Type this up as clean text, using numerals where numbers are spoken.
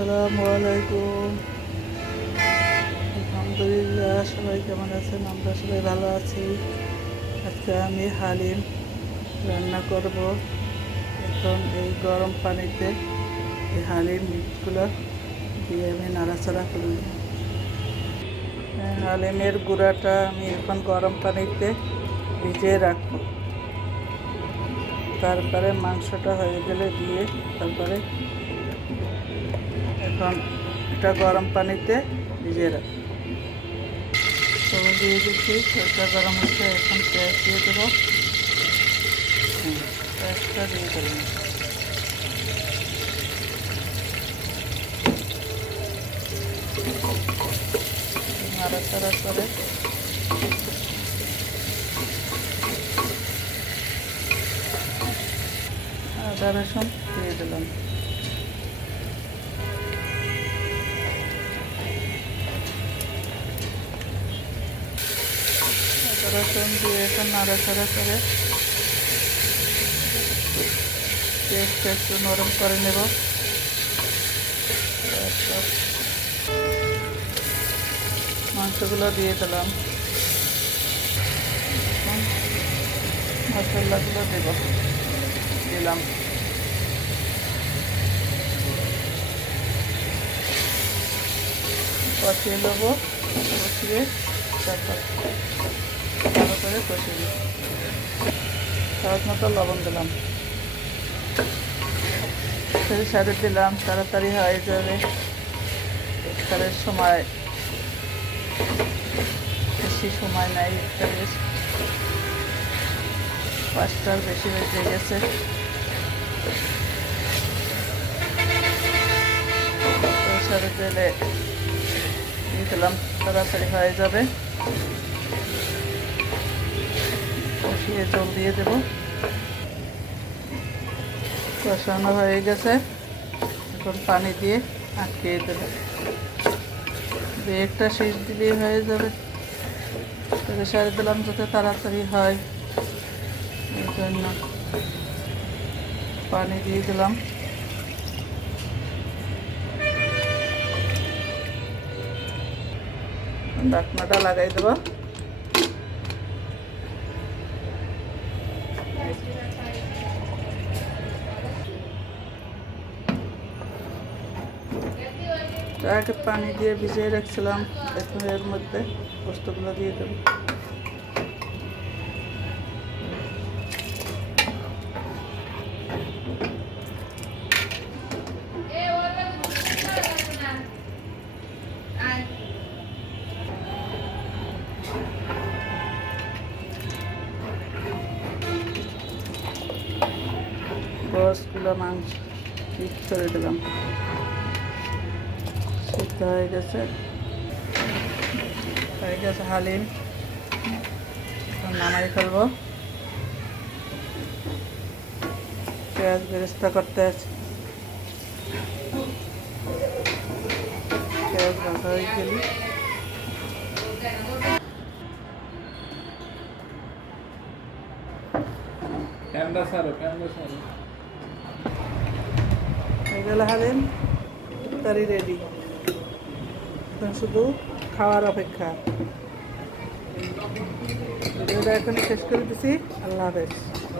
আসসালামু আলাইকুম। আলহামদুলিল্লাহ, সবাই কেমন আছেন? আমরা সবাই ভালো আছি। আজকে আমি হালিম রান্না করব। এখন এই গরম পানিতে এই হালিম মিটগুলো দিয়ে আমি নাড়াচাড়া করব। হালিমের গুঁড়াটা আমি এখন গরম পানিতে ভিজিয়ে রাখবো। তারপরে মাংসটা হয়ে গেলে দিয়ে তারপরে এখন এটা গরম পানিতে ভিজিয়ে রাখবো। দিয়ে দিচ্ছি, তেলটা গরম হচ্ছে। এখন পেঁয়াজ দিয়ে দেবো। পেঁয়াজটা দিয়ে দেবেন। নাড়াচাড়া করে আদা রসুন দিয়ে দিলাম। আদা রসুন দিয়ে এখন নাড়াচাড়া করে পেঁয়াজটা একটু নরম করে নেব। তারপর মাংসগুলো দিয়ে দিলাম। মশলাগুলো দিলাম। কষিয়ে নেবো। কষিয়ে তারপর ভালো করে কষিয়ে নেব। স্বাদ মতো লবণ দিলাম। সাথে দিলাম, তাড়াতাড়ি হয়ে যাবে। ইফতারের সময় বেশি সময় নাই। ইফতারের 5টার বেশি বেজে গেছে। সাথে দিলে দিয়ে দিলাম, তাড়াতাড়ি হয়ে যাবে। কষিয়ে জল দিয়ে দেবো। কষানো হয়ে গেছে। এখন পানি দিয়ে আটকিয়ে দেবো। একটা শেষ দিলেই হয়ে যাবে। তবে সারে দিলাম যাতে তাড়াতাড়ি হয়, এই জন্য পানি দিয়ে দিলাম। ঢাকনাটা লাগাই দেবো। আগে পানি দিয়ে ভিজিয়ে রাখছিলাম। এখন এর মধ্যে পোস্তগুলো দিয়ে দেবো। গোশগুলো মাংস ঠিক করে দিলাম। সিদ্ধ হয়ে গেছে হালিম। এখন নামাই ফেলবো। পেঁয়াজ বেরেস্তা করতে আছে। পেঁয়াজ ভাজা হয়ে গেলে হয়ে গেল হালিম ইফতারি রেডি। এখন শুধু খাওয়ার অপেক্ষা। ভিডিওটা এখন শেষ করে দিছি। আল্লাহ হাফেজ।